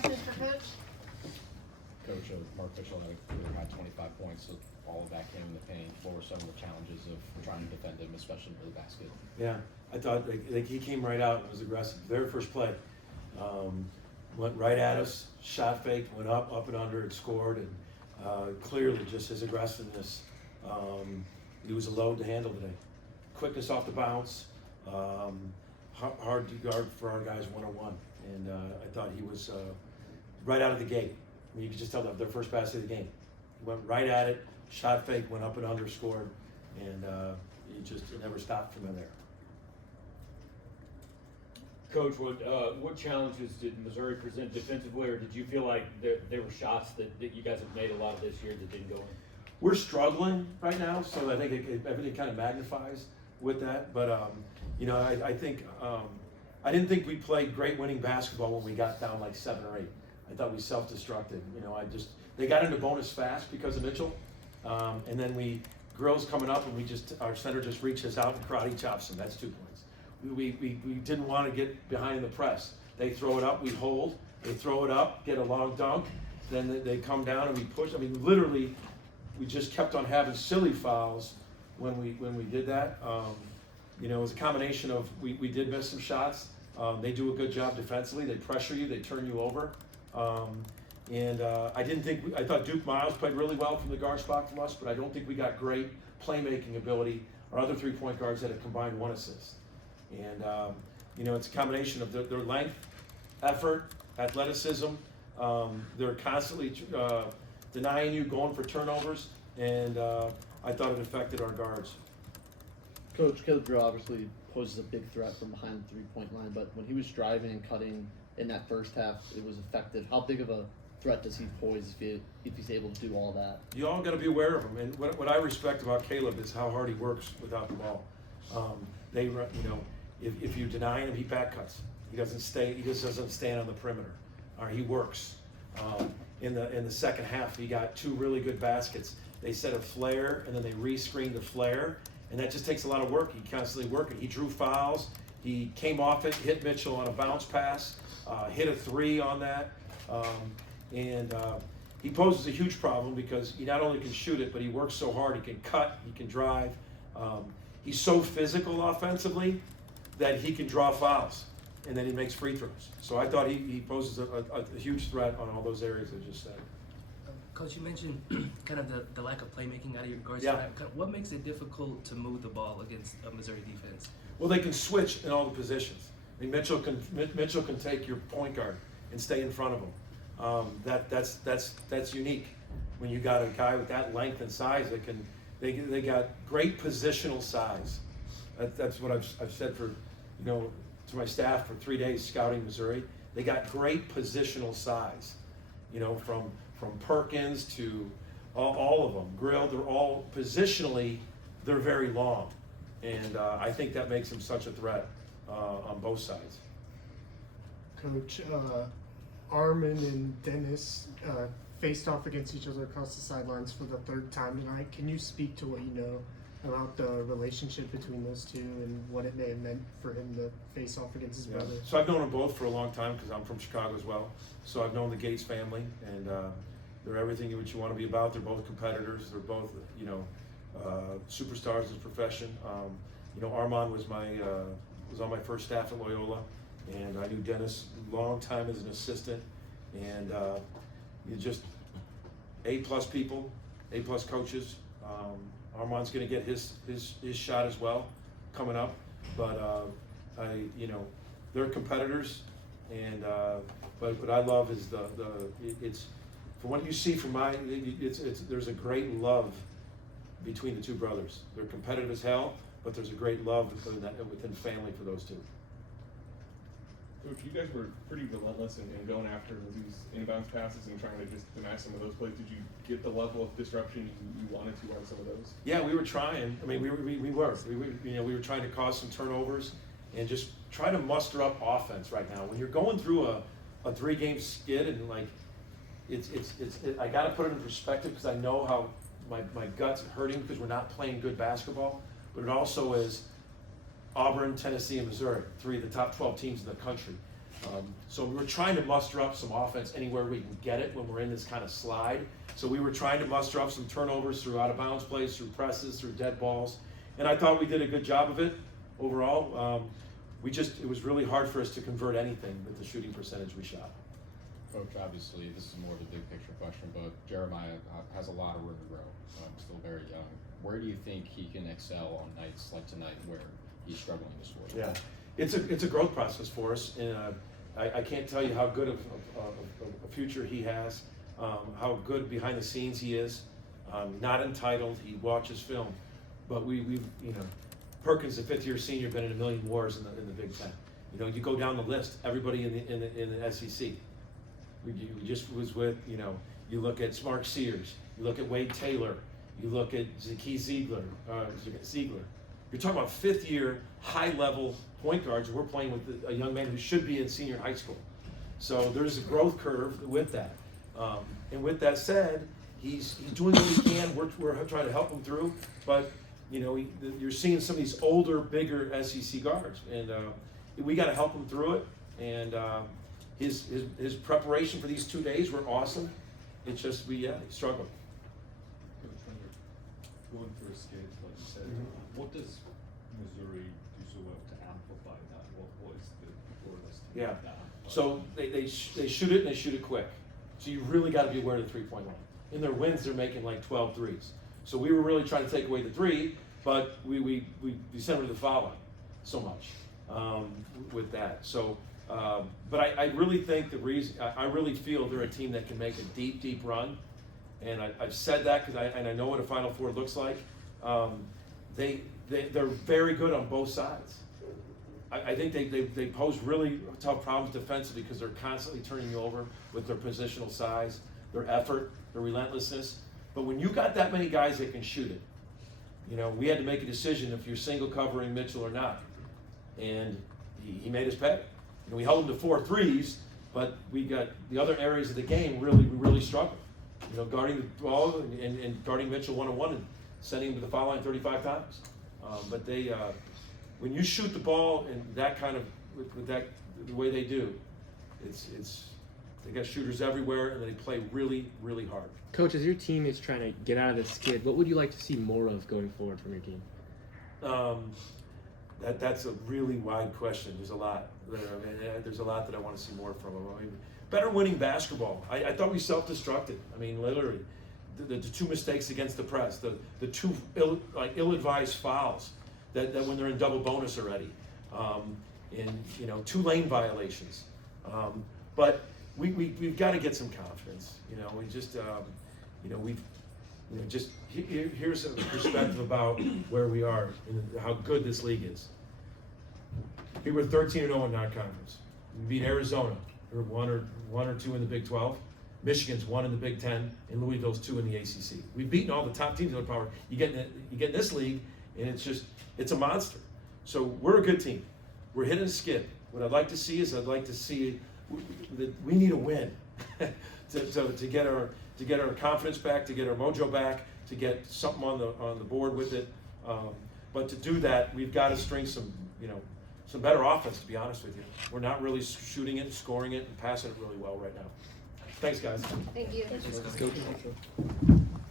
questions for Coach? Coach, Mark Fischel had 25 points, so all of that came in the paint. What were some of the challenges of trying to defend him, especially near the basket? Yeah, I thought like he came right out and was aggressive. Very first play, went right at us, shot faked, went up and under, and scored. And clearly, just his aggressiveness. He was a load to handle today. Quickness off the bounce, hard to guard for our guys one-on-one. And I thought he was right out of the gate. I mean, you could just tell that their first basket of the game. He went right at it, shot fake, went up and under, scored, and it never stopped from there. Coach, what challenges did Missouri present defensively, or did you feel like there were shots that you guys have made a lot of this year that didn't go in? We're struggling right now, so I think everything kind of magnifies with that. But I think I didn't think we played great winning basketball when we got down like 7 or 8. I thought we self-destructed. They got into bonus fast because of Mitchell, and then Grill's coming up, and our center just reaches out and karate chops him. That's 2 points. We didn't want to get behind the press. They throw it up, we hold. They throw it up, get a long dunk, then they come down and we push. I mean, literally, we just kept on having silly fouls when we did that. It was a combination of we did miss some shots. They do a good job defensively. They pressure you. They turn you over. I thought Duke Miles played really well from the guard spot from us, but I don't think we got great playmaking ability. Our other 3-point guards had a combined 1 assist. And it's a combination of their length, effort, athleticism. They're constantly denying you, going for turnovers, and I thought it affected our guards. Coach, Caleb Grill obviously poses a big threat from behind the 3-point line, but when he was driving and cutting in that first half, it was effective. How big of a threat does he pose if he's able to do all that? You all got to be aware of him, and what I respect about Caleb is how hard he works without the ball. If you deny him, he back cuts. He doesn't stay. He just doesn't stand on the perimeter. He works. In the second half, he got 2 really good baskets. They set a flare, and then they re-screened the flare, and that just takes a lot of work. He constantly working. He drew fouls. He came off it, hit Mitchell on a bounce pass, hit a 3 on that, and he poses a huge problem because he not only can shoot it, but he works so hard. He can cut. He can drive. He's so physical offensively that he can draw fouls, and then he makes free throws. So I thought he poses a huge threat on all those areas I just said. Coach, you mentioned kind of the lack of playmaking out of your guards. Yeah. What makes it difficult to move the ball against a Missouri defense? Well, they can switch in all the positions. I mean, Mitchell can take your point guard and stay in front of him. That's unique when you got a guy with that length and size that can. They got great positional size. That's what I've said to my staff for 3 days scouting Missouri. They got great positional size. From Perkins to all of them. Grill, they're all positionally, they're very long. And I think that makes them such a threat on both sides. Coach, Armin and Dennis faced off against each other across the sidelines for the 3rd time tonight. Can you speak to what you know about the relationship between those two and what it may have meant for him to face off against his brother? So I've known them both for a long time because I'm from Chicago as well. So I've known the Gates family, and they're everything that you want to be about. They're both competitors. They're both, superstars in his profession. Armand was on my first staff at Loyola, and I knew Dennis a long time as an assistant, and just A+ people, A+ coaches. Armand's going to get his shot as well coming up, but they're competitors, and but what I love is it's from what you see from there's a great love between the 2 brothers. They're competitive as hell, but there's a great love within family for those 2. Coach, you guys were pretty relentless in going after these inbounds passes and trying to just deny some of those plays. Did you get the level of disruption you wanted to on some of those? Yeah, we were trying. I mean, we were trying to cause some turnovers and just try to muster up offense right now. When you're going through a 3-game skid and I got to put it in perspective because I know how my gut's hurting because we're not playing good basketball, but it also is Auburn, Tennessee, and Missouri, 3 of the top 12 teams in the country. So we were trying to muster up some offense anywhere we can get it when we're in this kind of slide. So we were trying to muster up some turnovers through out of bounds plays, through presses, through dead balls. And I thought we did a good job of it overall. It was really hard for us to convert anything with the shooting percentage we shot. Coach, obviously, this is more of a big picture question, but Jeremiah has a lot of room to grow. Still very young. Where do you think he can excel on nights like tonight where he's struggling to score? Yeah, it's a growth process for us, and I can't tell you how good of a future he has, how good behind the scenes he is. Not entitled, he watches film, but we've Perkins, the fifth-year senior, been in a million wars in the Big Ten. You go down the list, everybody in the SEC. We just was with, you look at Mark Sears, you look at Wade Taylor, you look at Zaki Ziegler. You're talking about fifth-year, high-level point guards. We're playing with a young man who should be in senior high school. So there's a growth curve with that. And with that said, he's doing what he can. We're trying to help him through. But, you're seeing some of these older, bigger SEC guards. And we got to help him through it. And his preparation for these 2 days were awesome. It's just, he struggled. Going through a skid, like you said, what does Missouri do so well to amplify that? What is the for this to Yeah. make that amplify? So they shoot it and they shoot it quick. So you really got to be aware of the three-point line. In their wins, they're making like 12 threes. So we were really trying to take away the three, but we sent them to the foul line so much with that. So, but I really think I really feel they're a team that can make a deep, deep run. And I've said that because I know what a Final Four looks like. They're very good on both sides. I think they pose really tough problems defensively because they're constantly turning you over with their positional size, their effort, their relentlessness. But when you got that many guys that can shoot it, we had to make a decision if you're single covering Mitchell or not. And he made us pay. We held him to 4 threes, but we got the other areas of the game we really struggled. Guarding the ball and guarding Mitchell one-on-one and sending him to the foul line 35 times. But when you shoot the ball and that kind of, with that, the way they do, they got shooters everywhere and they play really, really hard. Coach, as your team is trying to get out of this skid, what would you like to see more of going forward from your team? That's a really wide question. There's a lot there. There's a lot that I want to see more from them. Better winning basketball. I thought we self-destructed. Literally, the 2 mistakes against the press, the 2 ill-advised fouls that when they're in double bonus already, and 2 lane violations. But we've got to get some confidence. We just here's a perspective about where we are and how good this league is. We were 13-0 in non-conference. We beat Arizona. We're one or two in the Big 12. Michigan's 1 in the Big 10, and Louisville's 2 in the ACC. We've beaten all the top teams in the power. You get in this league, and it's a monster. So we're a good team. We're hitting a skid. What I'd like to see is that we need a win to get our confidence back, to get our mojo back, to get something on the board with it. But to do that, we've got to string some better offense, to be honest with you. We're not really shooting it, scoring it, and passing it really well right now. Thanks, guys. Thank you. Let's go.